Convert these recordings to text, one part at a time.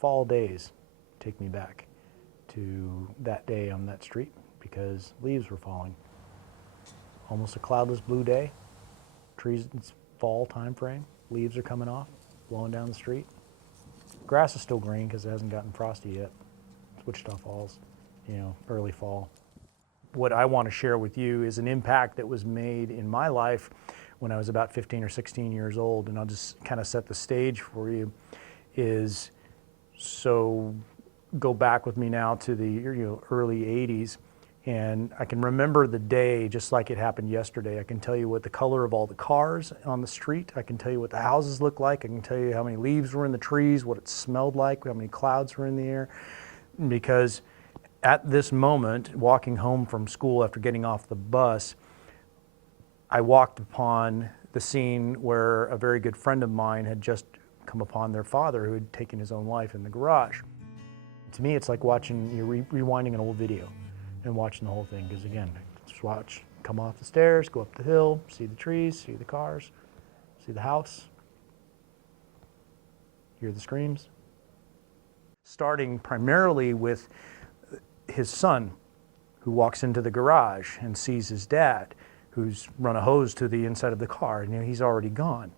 fall days take me back to that day on that street because leaves were falling. Almost a cloudless blue day, trees, it's fall time frame, leaves are coming off, blowing down the street. Grass is still green because it hasn't gotten frosty yet. It's Wichita Falls, early fall. What I want to share with you is an impact that was made in my life when I was about 15 or 16 years old, and I'll just kind of set the stage for you, so go back with me now to the early 80s, and I can remember the day just like it happened yesterday. I can tell you what the color of all the cars on the street, I can tell you what the houses look like, I can tell you how many leaves were in the trees, what it smelled like, how many clouds were in the air, because at this moment, walking home from school after getting off the bus, I walked upon the scene where a very good friend of mine had just come upon their father who had taken his own life in the garage. To me, it's like watching, rewinding an old video and watching the whole thing, because again, just watch, come off the stairs, go up the hill, see the trees, see the cars, see the house, hear the screams. Starting primarily with his son, who walks into the garage and sees his dad, who's run a hose to the inside of the car, and he's already gone.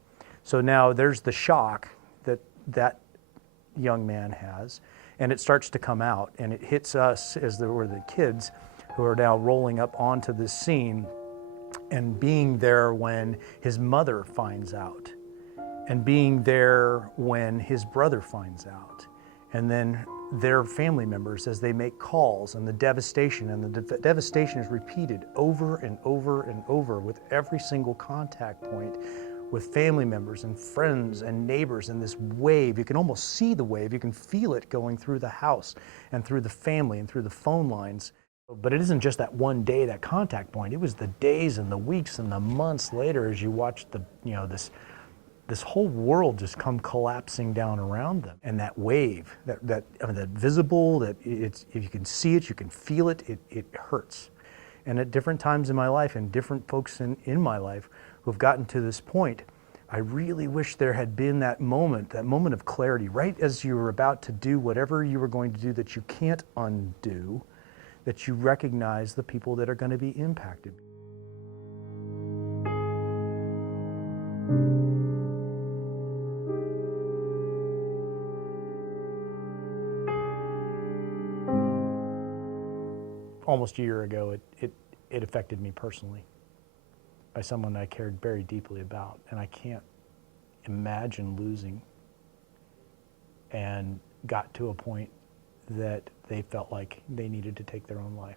So now there's the shock that that young man has, and it starts to come out, and it hits us as were the kids who are now rolling up onto this scene and being there when his mother finds out, and being there when his brother finds out, and then their family members as they make calls, and the devastation, and the devastation is repeated over and over and over with every single contact point with family members and friends and neighbors, and this wave. You can almost see the wave, you can feel it going through the house and through the family and through the phone lines. But it isn't just that one day, that contact point. It was the days and the weeks and the months later as you watch this whole world just come collapsing down around them. And that wave, that visible, that it's, if you can see it, you can feel it, it hurts. And at different times in my life, and different folks in my life who've gotten to this point, I really wish there had been that moment of clarity, right as you were about to do whatever you were going to do that you can't undo, that you recognize the people that are going to be impacted. Almost a year ago, it affected me personally by someone I cared very deeply about, and I can't imagine losing, and got to a point that they felt like they needed to take their own life.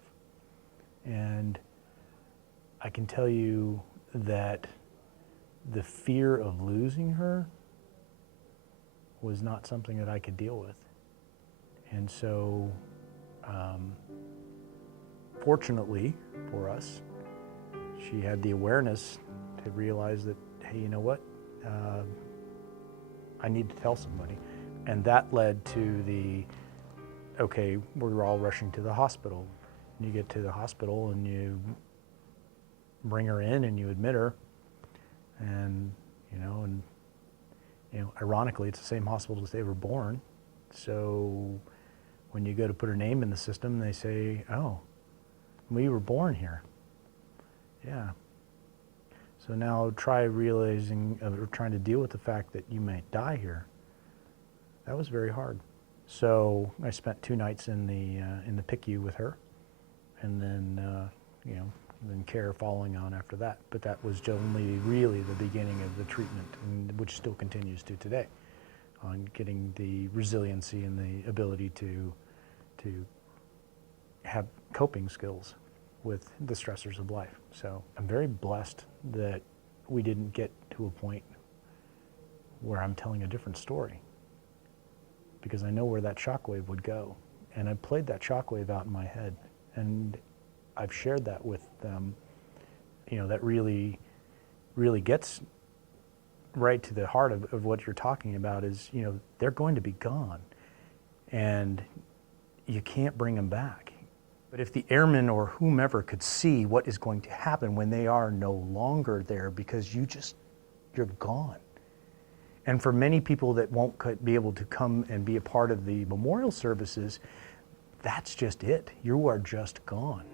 And I can tell you that the fear of losing her was not something that I could deal with. And so, fortunately for us, she had the awareness to realize that, hey, you know what? I need to tell somebody. And that led to okay, we're all rushing to the hospital. And you get to the hospital and you bring her in and you admit her. And, ironically, it's the same hospital as they were born. So when you go to put her name in the system, they say, oh, we were born here. Yeah. So now try realizing, or trying to deal with the fact that you may die here. That was very hard. So I spent 2 nights in the PICU with her, and then then care following on after that. But that was only really the beginning of the treatment, which still continues to today, on getting the resiliency and the ability to have coping skills with the stressors of life. So I'm very blessed that we didn't get to a point where I'm telling a different story, because I know where that shockwave would go. And I played that shockwave out in my head, and I've shared that with them. That really, really gets right to the heart of what you're talking about is, they're going to be gone, and you can't bring them back. But if the airmen or whomever could see what is going to happen when they are no longer there, because you're gone. And for many people that won't be able to come and be a part of the memorial services, that's just it. You are just gone.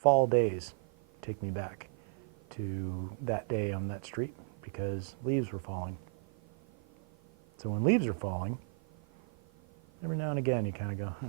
Fall days take me back to that day on that street because leaves were falling. So when leaves are falling, every now and again you kind of go, huh,